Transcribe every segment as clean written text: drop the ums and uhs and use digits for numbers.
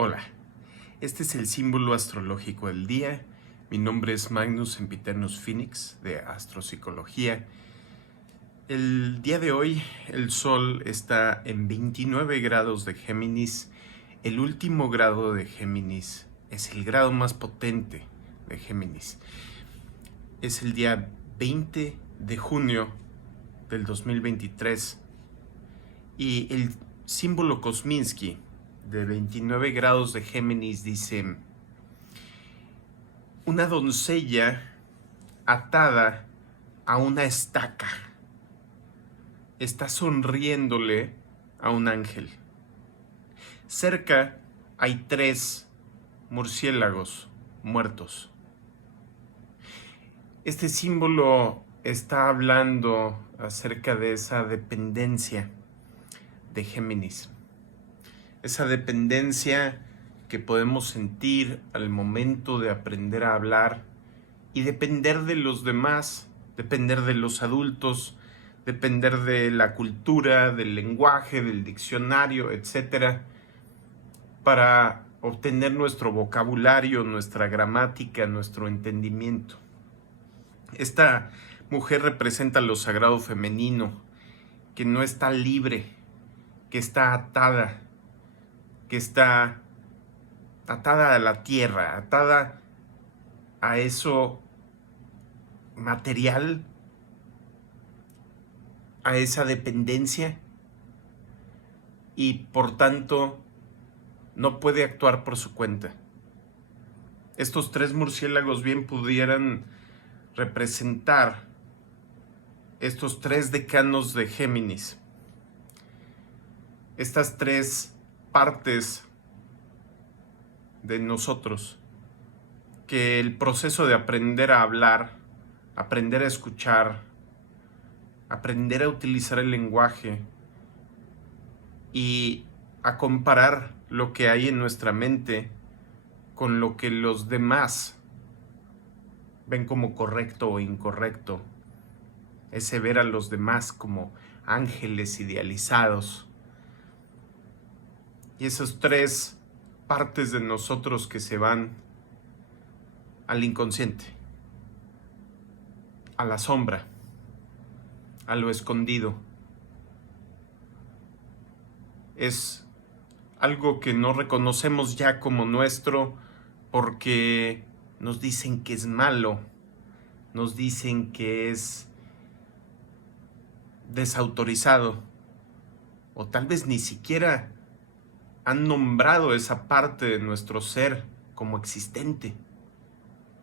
Hola, este es el símbolo astrológico del día. Mi nombre es Magnus Sempiternus Phoenix de Astropsicología. El día de hoy el Sol está en 29 grados de Géminis. El último grado de Géminis es el grado más potente de Géminis. Es el día 20 de junio del 2023 y el símbolo Kosminski de 29 grados de Géminis dice: una doncella atada a una estaca está sonriéndole a un ángel. Cerca hay 3 murciélagos muertos. Este símbolo está hablando acerca de esa dependencia de Géminis. Esa dependencia que podemos sentir al momento de aprender a hablar y depender de los demás, depender de los adultos, depender de la cultura, del lenguaje, del diccionario, etc., para obtener nuestro vocabulario, nuestra gramática, nuestro entendimiento. Esta mujer representa lo sagrado femenino, que no está libre, que está atada, que está atada a la tierra, atada a eso material, a esa dependencia, y por tanto no puede actuar por su cuenta. Estos 3 murciélagos bien pudieran representar estos 3 decanos de Géminis, estas 3 partes de nosotros, que el proceso de aprender a hablar, aprender a escuchar, aprender a utilizar el lenguaje y a comparar lo que hay en nuestra mente con lo que los demás ven como correcto o incorrecto, ese ver a los demás como ángeles idealizados, y esas 3 partes de nosotros que se van al inconsciente, a la sombra, a lo escondido. Es algo que no reconocemos ya como nuestro porque nos dicen que es malo, nos dicen que es desautorizado, o tal vez ni siquiera han nombrado esa parte de nuestro ser como existente.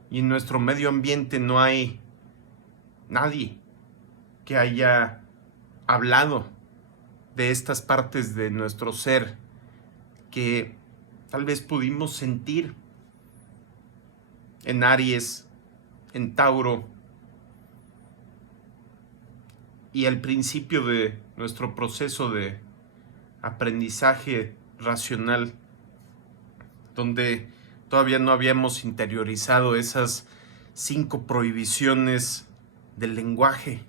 Y en nuestro medio ambiente no hay nadie que haya hablado de estas partes de nuestro ser que tal vez pudimos sentir en Aries, en Tauro, y al principio de nuestro proceso de aprendizaje racional, donde todavía no habíamos interiorizado esas 5 prohibiciones del lenguaje,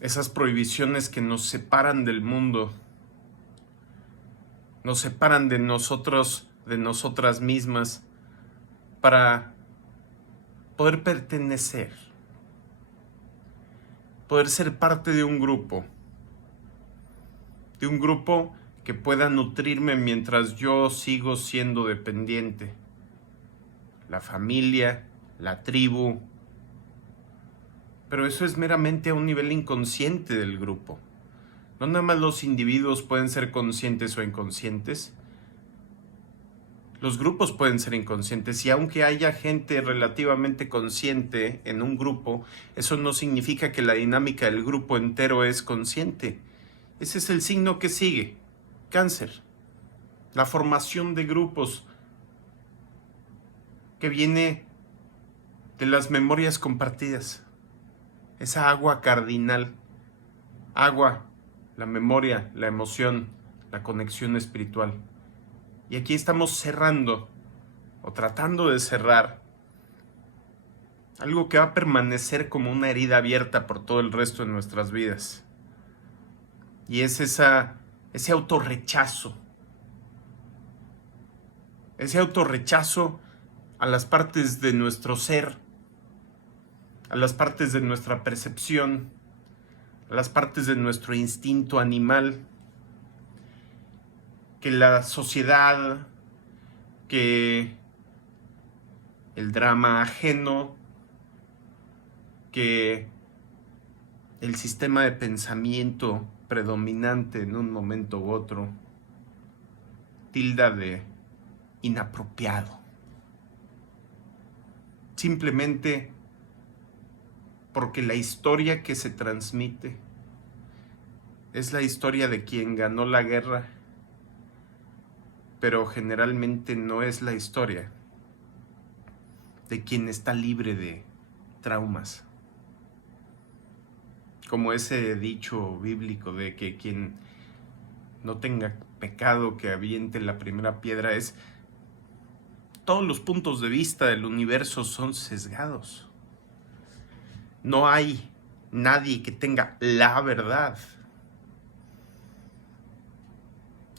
esas prohibiciones que nos separan del mundo, nos separan de nosotros, de nosotras mismas, para poder pertenecer, poder ser parte de un grupo que pueda nutrirme mientras yo sigo siendo dependiente. La familia, la tribu, pero eso es meramente a un nivel inconsciente del grupo. No nada más los individuos pueden ser conscientes o inconscientes. Los grupos pueden ser inconscientes, y aunque haya gente relativamente consciente en un grupo, eso no significa que la dinámica del grupo entero es consciente. Ese es el signo que sigue: Cáncer. La formación de grupos que viene de las memorias compartidas. Esa agua cardinal. Agua, la memoria, la emoción, la conexión espiritual. Y aquí estamos cerrando, o tratando de cerrar, algo que va a permanecer como una herida abierta por todo el resto de nuestras vidas. Y es ese autorrechazo ese autorrechazo a las partes de nuestro ser, a las partes de nuestra percepción, a las partes de nuestro instinto animal, que la sociedad, que el drama ajeno, que el sistema de pensamiento predominante en un momento u otro tilda de inapropiado. Simplemente porque la historia que se transmite es la historia de quien ganó la guerra, pero generalmente no es la historia de quien está libre de traumas. Como ese dicho bíblico de que quien no tenga pecado que aviente la primera piedra. Todos los puntos de vista del universo son sesgados. No hay nadie que tenga la verdad.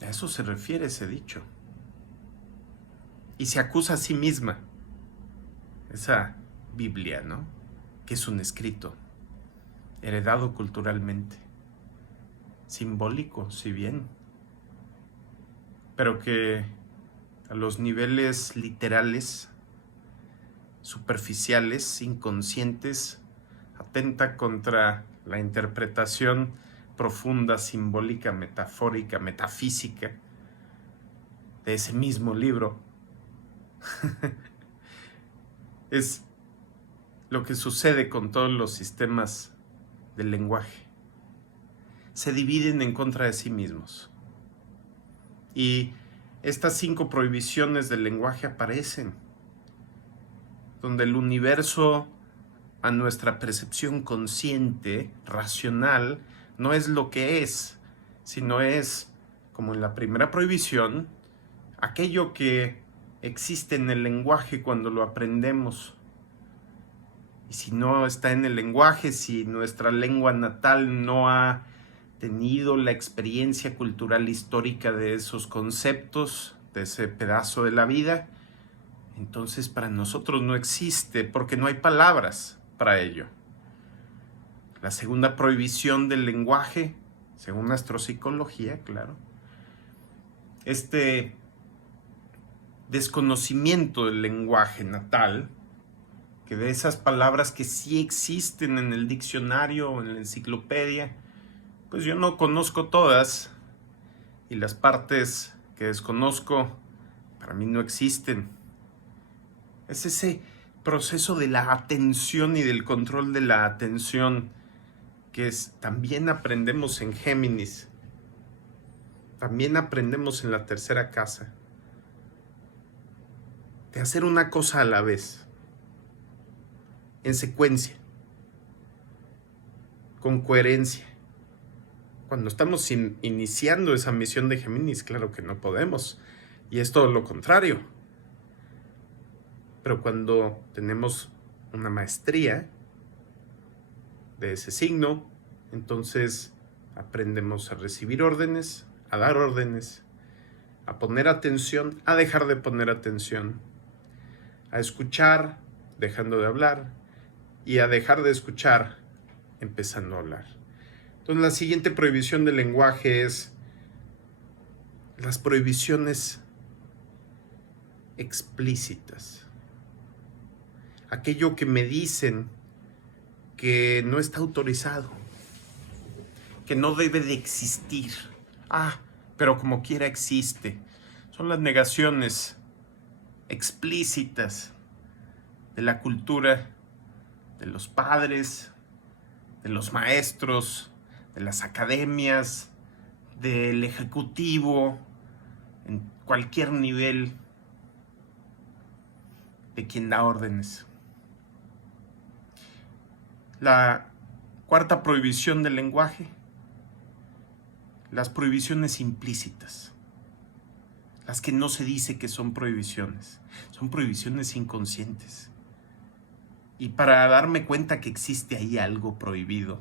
A eso se refiere ese dicho. Y se acusa a sí misma esa Biblia, ¿no? Que es un escrito heredado culturalmente, simbólico, si bien, pero que a los niveles literales, superficiales, inconscientes, atenta contra la interpretación profunda, simbólica, metafórica, metafísica de ese mismo libro. Es lo que sucede con todos los sistemas del lenguaje. Se dividen en contra de sí mismos. Y estas 5 prohibiciones del lenguaje aparecen, donde el universo, a nuestra percepción consciente, racional, no es lo que es, sino es, como en la primera prohibición, aquello que existe en el lenguaje cuando lo aprendemos. Y si no está en el lenguaje, si nuestra lengua natal no ha tenido la experiencia cultural histórica de esos conceptos, de ese pedazo de la vida, entonces para nosotros no existe, porque no hay palabras para ello. La segunda prohibición del lenguaje, según astropsicología, claro, este desconocimiento del lenguaje natal, que de esas palabras que sí existen en el diccionario o en la enciclopedia, pues yo no conozco todas, y las partes que desconozco para mí no existen. Es ese proceso de la atención y del control de la atención que también aprendemos en Géminis, también aprendemos en la tercera casa, de hacer una cosa a la vez, en secuencia, con coherencia. Cuando estamos iniciando esa misión de Géminis, claro que no podemos, y es todo lo contrario. Pero cuando tenemos una maestría de ese signo, entonces aprendemos a recibir órdenes, a dar órdenes, a poner atención, a dejar de poner atención, a escuchar, dejando de hablar, y a dejar de escuchar, empezando a hablar. Entonces la siguiente prohibición del lenguaje es las prohibiciones explícitas. Aquello que me dicen que no está autorizado, que no debe de existir. Pero como quiera existe. Son las negaciones explícitas de la cultura, de los padres, de los maestros, de las academias, del ejecutivo, en cualquier nivel, de quien da órdenes. La cuarta prohibición del lenguaje, las prohibiciones implícitas, las que no se dice que son prohibiciones inconscientes. Y para darme cuenta que existe ahí algo prohibido,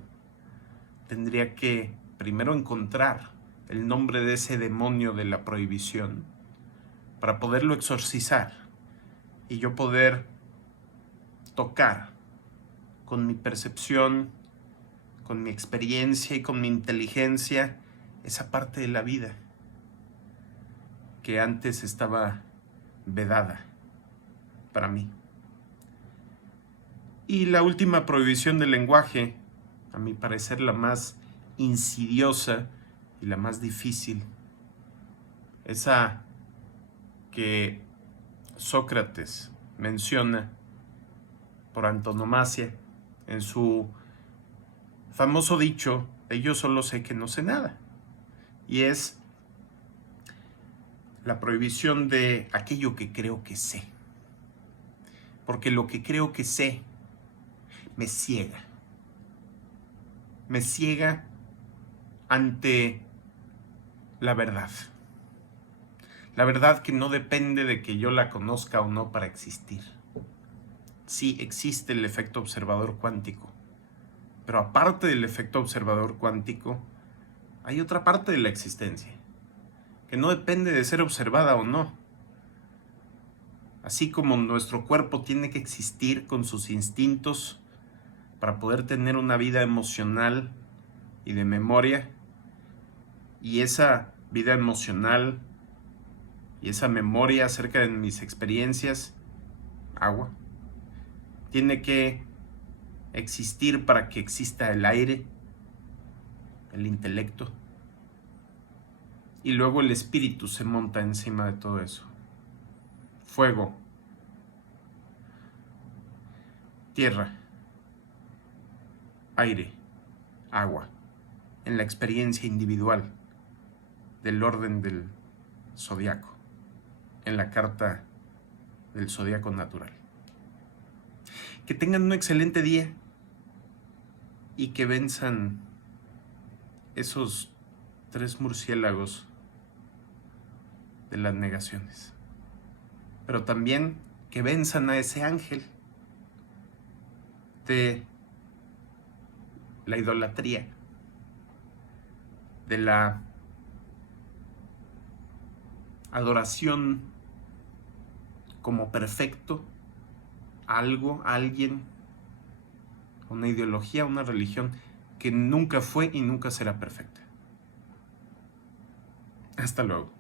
tendría que primero encontrar el nombre de ese demonio de la prohibición, para poderlo exorcizar y yo poder tocar con mi percepción, con mi experiencia y con mi inteligencia esa parte de la vida que antes estaba vedada para mí. Y la última prohibición del lenguaje, a mi parecer la más insidiosa y la más difícil, esa que Sócrates menciona por antonomasia en su famoso dicho de yo solo sé que no sé nada, y es la prohibición de aquello que creo que sé, porque lo que creo que sé me ciega ante la verdad que no depende de que yo la conozca o no para existir. Sí existe el efecto observador cuántico, pero aparte del efecto observador cuántico, hay otra parte de la existencia, que no depende de ser observada o no. Así como nuestro cuerpo tiene que existir con sus instintos para poder tener una vida emocional y de memoria, y esa vida emocional y esa memoria acerca de mis experiencias, agua, tiene que existir para que exista el aire, el intelecto, y luego el espíritu se monta encima de todo eso. Fuego, tierra, aire, agua, en la experiencia individual del orden del zodiaco, en la carta del zodiaco natural. Que tengan un excelente día y que venzan esos 3 murciélagos de las negaciones, pero también que venzan a ese ángel de la idolatría, de la adoración como perfecto a algo, a alguien, a una ideología, a una religión que nunca fue y nunca será perfecta. Hasta luego.